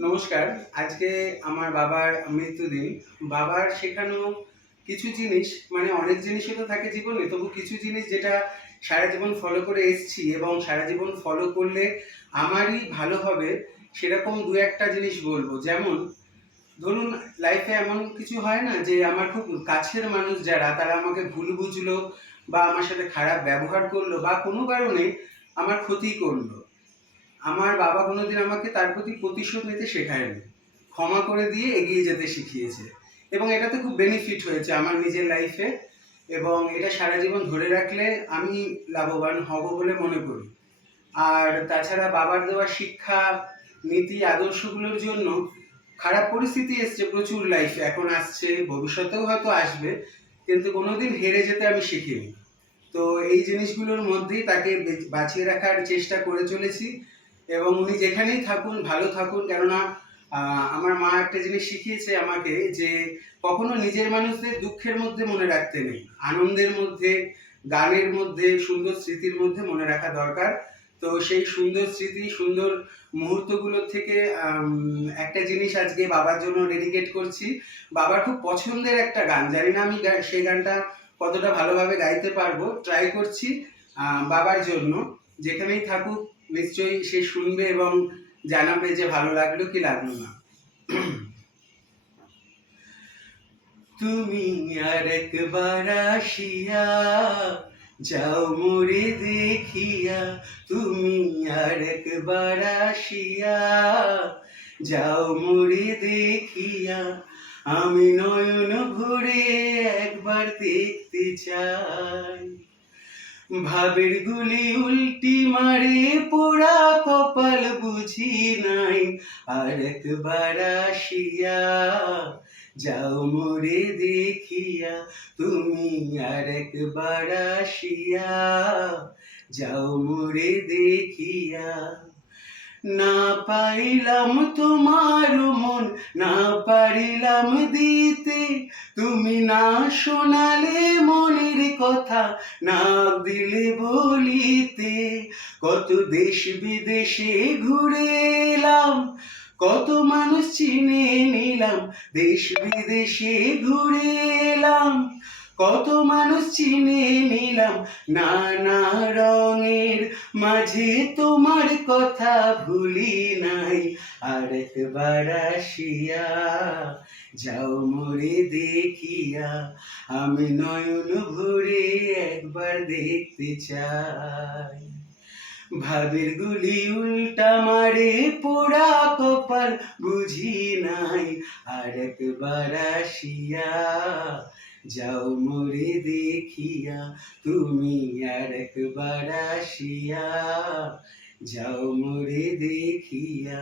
নমস্কার, আজকে আমার বাবার মৃত্যুদিন। বাবার শেখানো কিছু জিনিস মানে অনেক জিনিসই তো থাকে জীবনে, তবু কিছু জিনিস যেটা সারা জীবন ফলো করে এসেছি এবং সারা জীবন ফলো করলে আমারই ভালো হবে, সেরকম দু একটা জিনিস বলব। যেমন, ধরুন লাইফে এমন কিছু হয় না যে, আমার খুব কাছের মানুষ যারা, তারা আমাকে ভুল বুঝলো বা আমার সাথে খারাপ ব্যবহার করল বা কোনো কারণে আমার ক্ষতি করল। আমার বাবা কোনোদিন আমাকে তার প্রতি প্রতিশোধ নিতে শেখায়নি। ক্ষমা করে দিয়ে এগিয়ে যেতে শিখিয়েছে। এবং এটাতে খুব বেনিফিট হয়েছে আমার নিজের লাইফে এবং এটা সারা জীবন ধরে রাখলে আমি লাভবান হব বলে মনে করি। আর তাছাড়া বাবার দেওয়া শিক্ষা, নীতি, আদর্শগুলোর জন্য খারাপ পরিস্থিতি এসছে প্রচুর লাইফে এখন আসছে, ভবিষ্যতেও হয়তো আসবে, কিন্তু কোনোদিন হেরে যেতে আমি শিখিনি। তো এই জিনিসগুলোর মধ্যেই তাকে বাঁচিয়ে রাখার চেষ্টা করে চলেছি। এবং উনি যেখানেই থাকুন, ভালো থাকুন। কেননা আমার মা একটা জিনিস শিখিয়েছে আমাকে যে কখনো নিজের মানুষদের দুঃখের মধ্যে মনে রাখতে নেই। আনন্দের মধ্যে, গানের মধ্যে, সুন্দর স্মৃতির মধ্যে মনে রাখা দরকার। তো সেই সুন্দর স্মৃতি, সুন্দর মুহূর্তগুলোর থেকে একটা জিনিস আজকে বাবার জন্য ডেডিকেট করছি। বাবার খুব পছন্দের একটা গান। জানি না আমি সেই গানটা কতটা ভালোভাবে গাইতে পারব। ট্রাই করছি বাবার জন্য। যেখানেই থাকুক নিশ্চয়ই সে শুনবে এবং জানাবে যে ভালো লাগল কি লাগল না। তুমি আর একবার আসিয়া যাও মোরে দেখিয়া, তুমি আর একবার আসিয়া যাও মোরে দেখিয়া, আমি নয়ন ভরে একবার দেখতে চাই। ভাবের গুলি উল্টি মারে, পোড়া কপাল বুঝি নাই। আর একবার আসিয়া যাও মরে দেখিয়া, তুমি আর একবার আসিয়া যাও মরে দেখিয়া। না পাইলাম তোমার মন, না পারিলাম দিতে। তুমি না শোনালে মনের কথা, না দিলে বলিতে। কত দেশ বিদেশে ঘুরে এলাম, কত মানুষ চিনে নিলাম, দেশ বিদেশে ঘুরে এলাম। কত মানুষ চিনে নিলাম নানা রঙের মাঝে তোমার কথা ভুলি নাই। আর একবার আসিয়া যাও মরে দেখিয়া, আমি নয়ন ভরে একবার দেখতে চাই। ভাবের গুলি উল্টা মারে পোড়া কপাল বুঝি নাই। আর একবার আসিয়া যাও মরে দেখিয়া তুমি আর একবার আসিয়া যাও মরে দেখিয়া।